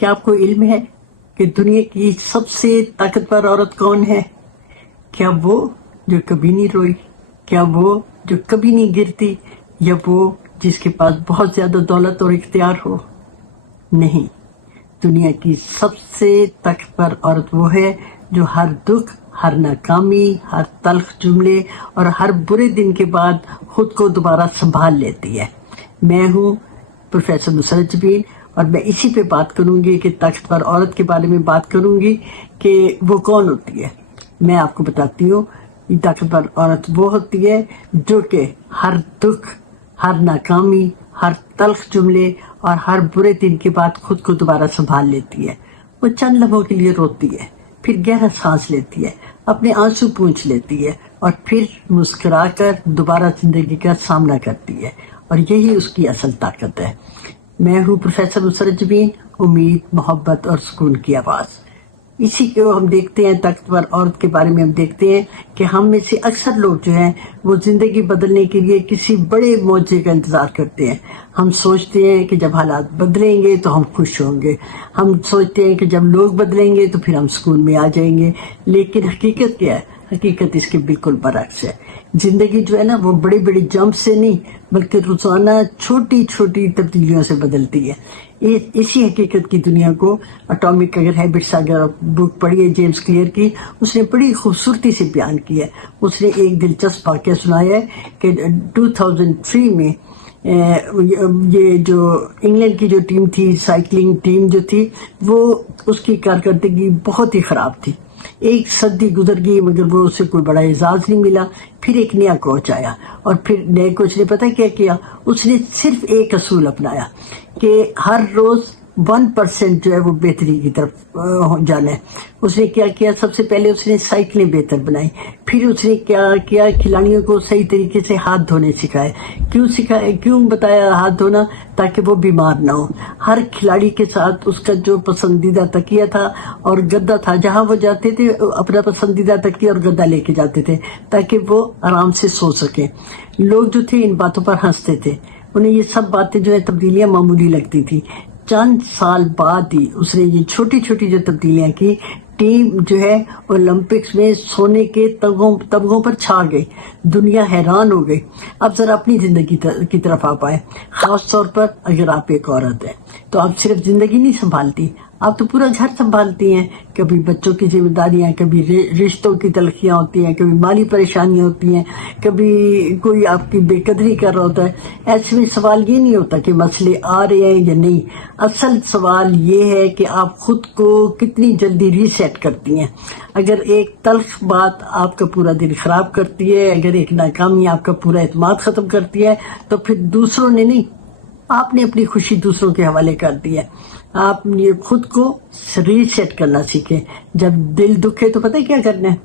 کیا آپ کو علم ہے کہ دنیا کی سب سے طاقتور عورت کون ہے؟ کیا وہ جو کبھی نہیں روئی؟ کیا وہ جو کبھی نہیں گرتی؟ یا وہ جس کے پاس بہت زیادہ دولت اور اختیار ہو؟ نہیں، دنیا کی سب سے طاقتور عورت وہ ہے جو ہر دکھ، ہر ناکامی، ہر تلخ جملے اور ہر برے دن کے بعد خود کو دوبارہ سنبھال لیتی ہے۔ میں ہوں پروفیسر نصرت جبین، اور میں اسی پہ بات کروں گی کہ طاقتور عورت کے بارے میں بات کروں گی کہ وہ کون ہوتی ہے۔ میں آپ کو بتاتی ہوں، یہ طاقتور عورت وہ ہوتی ہے جو کہ ہر دکھ، ہر ناکامی، ہر تلخ جملے اور ہر برے دن کے بعد خود کو دوبارہ سنبھال لیتی ہے۔ وہ چند لمحوں کے لیے روتی ہے، پھر گہرا سانس لیتی ہے، اپنے آنسو پونچھ لیتی ہے اور پھر مسکرا کر دوبارہ زندگی کا سامنا کرتی ہے، اور یہی اس کی اصل طاقت ہے۔ میں ہوں پروفیسر نصرت جبین، امید، محبت اور سکون کی آواز۔ اسی کو ہم دیکھتے ہیں، طاقتور عورت کے بارے میں ہم دیکھتے ہیں کہ ہم میں سے اکثر لوگ جو ہیں وہ زندگی بدلنے کے لیے کسی بڑے معجزے کا انتظار کرتے ہیں۔ ہم سوچتے ہیں کہ جب حالات بدلیں گے تو ہم خوش ہوں گے، ہم سوچتے ہیں کہ جب لوگ بدلیں گے تو پھر ہم سکون میں آ جائیں گے، لیکن حقیقت کیا ہے؟ حقیقت اس کے بالکل برعکس ہے۔ زندگی جو ہے نا وہ بڑی بڑی جمپ سے نہیں بلکہ روزانہ چھوٹی چھوٹی تبدیلیوں سے بدلتی ہے۔ اسی حقیقت کی دنیا کو اٹامک اگر ہیبٹس اگر بک پڑھی ہے جیمس کلیئر کی، اس نے بڑی خوبصورتی سے بیان کی ہے۔ اس نے ایک دلچسپ واقعہ سنایا ہے کہ 2003 میں یہ جو انگلینڈ کی جو ٹیم تھی، سائیکلنگ ٹیم جو تھی، وہ اس کی کارکردگی بہت ہی خراب تھی۔ ایک صدی گزر گئی مگر وہ اسے کوئی بڑا اعزاز نہیں ملا۔ پھر ایک نیا کوچ آیا اور پھر نئے کوچ نے پتہ کیا کیا؟ اس نے صرف ایک اصول اپنایا کہ ہر روز 1% جو ہے وہ بہتری کی طرف جانا ہے۔ اس نے کیا کیا؟ سب سے پہلے اس نے سائیکلیں بہتر بنائی، پھر اس نے کیا کیا؟ کھلاڑیوں کو صحیح طریقے سے ہاتھ دھونے سکھائے۔ کیوں بتایا ہاتھ دھونا؟ تاکہ وہ بیمار نہ ہو۔ ہر کھلاڑی کے ساتھ اس کا جو پسندیدہ تکیہ تھا اور گدا تھا، جہاں وہ جاتے تھے اپنا پسندیدہ تکیہ اور گدا لے کے جاتے تھے تاکہ وہ آرام سے سو سکیں۔ لوگ جو تھے ان باتوں پر ہنستے تھے، انہیں یہ سب باتیں جو ہے تبدیلیاں معمولی لگتی تھی۔ چند سال بعد ہی اس نے یہ چھوٹی چھوٹی جو تبدیلیاں کی، ٹیم جو ہے اولمپکس میں سونے کے تمغوں پر چھا گئی۔ دنیا حیران ہو گئی۔ اب ذرا اپنی زندگی کی طرف آپ آئے، خاص طور پر اگر آپ ایک عورت ہیں تو آپ صرف زندگی نہیں سنبھالتی، آپ تو پورا گھر سنبھالتی ہیں۔ کبھی بچوں کی ذمہ داریاں، کبھی رشتوں کی تلخیاں ہوتی ہیں، کبھی مالی پریشانیاں ہوتی ہیں، کبھی کوئی آپ کی بے قدری کر رہا ہوتا ہے۔ ایسے میں سوال یہ نہیں ہوتا کہ مسئلے آ رہے ہیں یا نہیں، اصل سوال یہ ہے کہ آپ خود کو کتنی جلدی ریسیٹ کرتی ہیں۔ اگر ایک تلخ بات آپ کا پورا دن خراب کرتی ہے، اگر ایک ناکامی آپ کا پورا اعتماد ختم کرتی ہے، تو پھر دوسروں نے نہیں، آپ نے اپنی خوشی دوسروں کے حوالے کر دی ہے۔ آپ یہ خود کو ریسیٹ کرنا سیکھیں۔ جب دل دکھے تو پتہ کیا کرنا ہے؟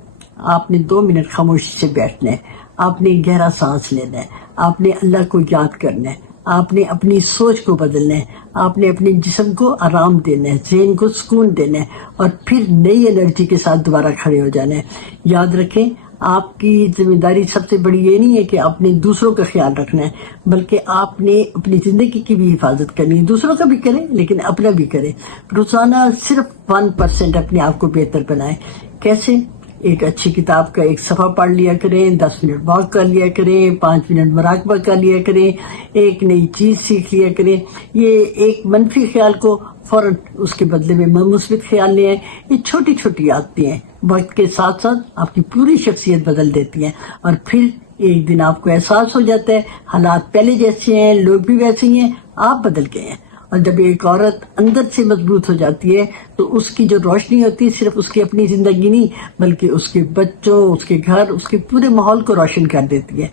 آپ نے 2 منٹ خاموشی سے بیٹھنا ہے، آپ نے گہرا سانس لینا ہے، آپ نے اللہ کو یاد کرنا ہے، آپ نے اپنی سوچ کو بدلنا ہے، آپ نے اپنے جسم کو آرام دینا ہے، ذہن کو سکون دینا ہے، اور پھر نئی انرجی کے ساتھ دوبارہ کھڑے ہو جانا ہے۔ یاد رکھیں، آپ کی ذمہ داری سب سے بڑی یہ نہیں ہے کہ آپ نے دوسروں کا خیال رکھنا ہے، بلکہ آپ نے اپنی زندگی کی بھی حفاظت کرنی ہے۔ دوسروں کا بھی کریں لیکن اپنا بھی کریں۔ روزانہ صرف 1% اپنے آپ کو بہتر بنائیں۔ کیسے؟ ایک اچھی کتاب کا ایک صفحہ پڑھ لیا کریں، 10 منٹ واک کر لیا کریں، 5 منٹ مراقبہ کر لیا کریں، ایک نئی چیز سیکھ لیا کریں۔ یہ ایک منفی خیال کو فوراً اس کے بدلے میں مثبت خیال لے آئیں۔ یہ چھوٹی چھوٹی عادتیں ہیں، وقت کے ساتھ ساتھ آپ کی پوری شخصیت بدل دیتی ہیں، اور پھر ایک دن آپ کو احساس ہو جاتا ہے حالات پہلے جیسے ہیں، لوگ بھی ویسے ہی ہیں، آپ بدل گئے ہیں۔ اور جب ایک عورت اندر سے مضبوط ہو جاتی ہے تو اس کی جو روشنی ہوتی ہے صرف اس کی اپنی زندگی نہیں بلکہ اس کے بچوں، اس کے گھر، اس کے پورے ماحول کو روشن کر دیتی ہے۔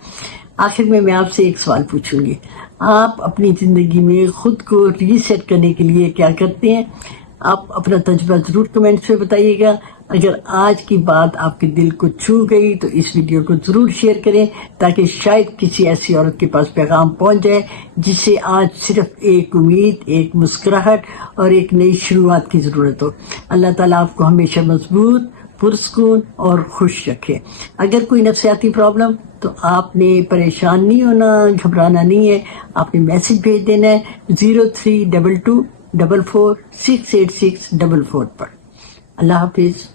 آخر میں آپ سے ایک سوال پوچھوں گی، آپ اپنی زندگی میں خود کو ریسیٹ کرنے کے لیے کیا کرتے ہیں؟ آپ اپنا تجربہ ضرور کمنٹس میں بتائیے گا۔ اگر آج کی بات آپ کے دل کو چھو گئی تو اس ویڈیو کو ضرور شیئر کریں تاکہ شاید کسی ایسی عورت کے پاس پیغام پہنچ جائے جسے آج صرف ایک امید، ایک مسکراہٹ اور ایک نئی شروعات کی ضرورت ہو۔ اللہ تعالیٰ آپ کو ہمیشہ مضبوط، پرسکون اور خوش رکھے۔ اگر کوئی نفسیاتی پرابلم تو آپ نے پریشان نہیں ہونا، گھبرانا نہیں ہے، آپ نے میسج بھیج دینا ہے 0322 44468644 پر۔ اللہ حافظ۔